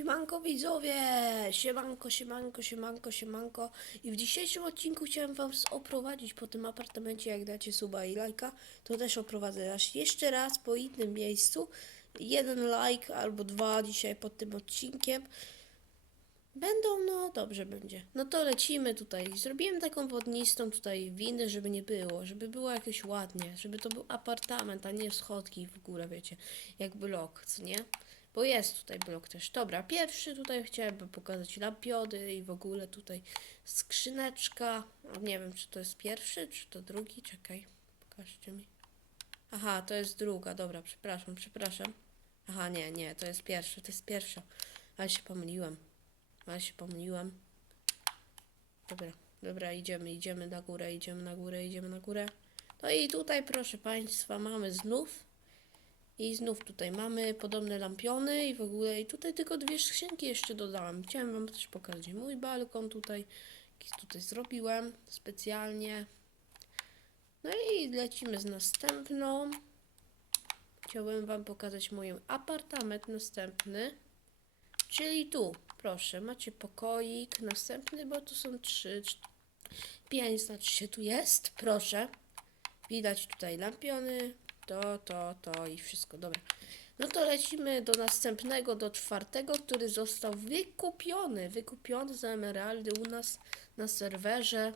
Siemanko widzowie! Siemanko, siemanko, siemanko, siemanko. I w dzisiejszym odcinku chciałem wam oprowadzić po tym apartamencie, jak dacie suba i lajka, to też oprowadzę aż jeszcze raz po innym miejscu. Jeden like albo dwa dzisiaj pod tym odcinkiem. Będą, no dobrze będzie. No to lecimy tutaj. Zrobiłem taką wodnistą tutaj windę, żeby nie było, żeby było jakieś ładnie, żeby to był apartament, a nie schodki w górę, wiecie, jak blok, co nie? Bo jest tutaj blok też. Dobra, pierwszy tutaj chciałem pokazać lampiody i w ogóle tutaj skrzyneczka. Nie wiem, czy to jest pierwszy, czy to drugi. Czekaj, pokażcie mi. Aha, to jest druga, dobra, przepraszam, przepraszam. Aha, nie, nie, to jest pierwsza, to jest pierwsza. Ale się pomyliłem. Ale się pomyliłem. Dobra, dobra, idziemy, idziemy na górę, idziemy na górę, idziemy na górę. No i tutaj, proszę Państwa, mamy znów. I znów tutaj mamy podobne lampiony i w ogóle. I tutaj tylko dwie skrzynki jeszcze dodałem. Chciałem Wam też pokazać mój balkon tutaj. Jakiś tutaj zrobiłem specjalnie. No i lecimy z następną. Chciałbym Wam pokazać mój apartament następny. Czyli tu, proszę, macie pokoik następny, bo tu są trzy, pięć, znaczy się tu jest, proszę. Widać tutaj lampiony, to, to, to i wszystko, dobra. No to lecimy do następnego, do czwartego, który został wykupiony, wykupiony za emeraldy u nas na serwerze.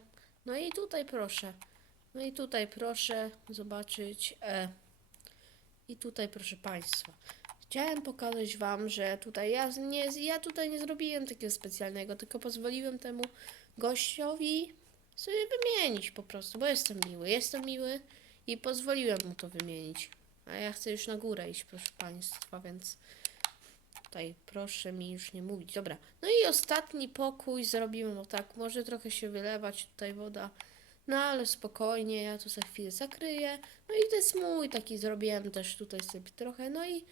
No i tutaj proszę, no i tutaj proszę zobaczyć, e, i tutaj proszę Państwa. Chciałem pokazać Wam, że tutaj ja nie, ja tutaj nie zrobiłem takiego specjalnego, tylko pozwoliłem temu gościowi sobie wymienić po prostu, bo jestem miły, jestem miły i pozwoliłem mu to wymienić. A ja chcę już na górę iść, proszę Państwa, więc tutaj proszę mi już nie mówić. Dobra, no i ostatni pokój zrobimy o tak, może trochę się wylewać tutaj woda, no ale spokojnie, ja to za chwilę zakryję. No i to jest mój taki, zrobiłem też tutaj sobie trochę, no i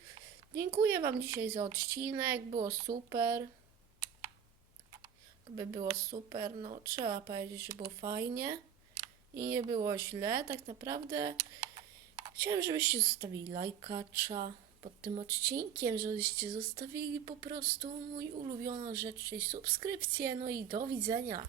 Dziękuję Wam dzisiaj za odcinek, było super. Jakby było super, no trzeba powiedzieć, że było fajnie i nie było źle, tak naprawdę. Chciałem, żebyście zostawili lajkacza pod tym odcinkiem, żebyście zostawili po prostu mój ulubiona rzecz, czyli subskrypcję, no i do widzenia.